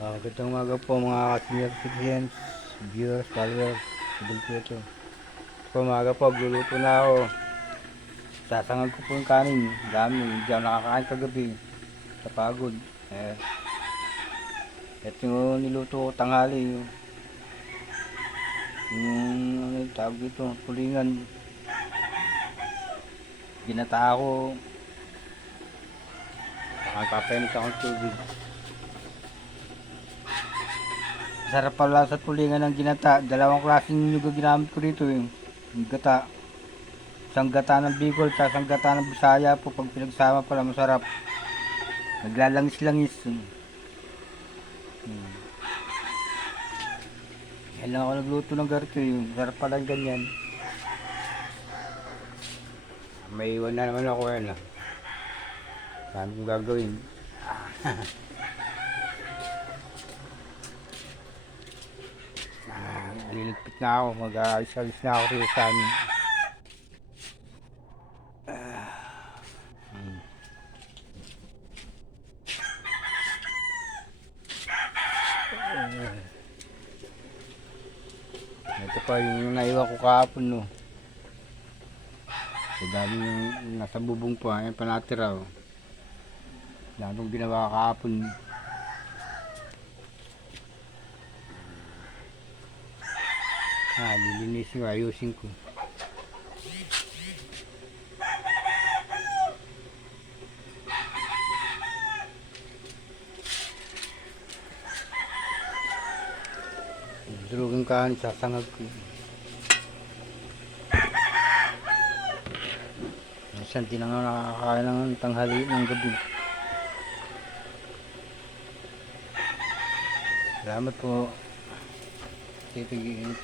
Uh, gandang umaga po mga senior citizens, viewers, followers, civil po umaga po, gluluto na ako. Sasangag ko po yung kanin. Dami, hindi ako nakakain kagabi. Sa pagod. Eh, ito yung niluto ko tanghali. Yung, yung ano yung tawag dito, tulingan. Ginata ako. Nakapapinit akong tubig. Sarap pala sa tulingan ng ginata. Dalawang klaseng nyuga ginamit ko dito eh. Yung gata. Isang gata ng Bicol, tapos isang gata ng Bisaya po. Pag pinagsama pala masarap. Naglalangis-langis. Hmm. Yan lang ako nagluto ng garito eh. Sarap pala yung ganyan. May iwan na naman ako yan. Dami kong gagawin. Ah, liligpit na ako, mag-aalis-alis na ako sa amin. Hmm. Ito pa yung naiwan ko kahapon no. Sa dami yung nasa bubong pa, yung panatira oh. Lalong ginawa kahapon. Ah, lilinisin ko, ayusin ko. Durugin kahan, sasangag ko. Minsan di na nga nakakain ng tanghali ng gabi. Salamat po. Titigil.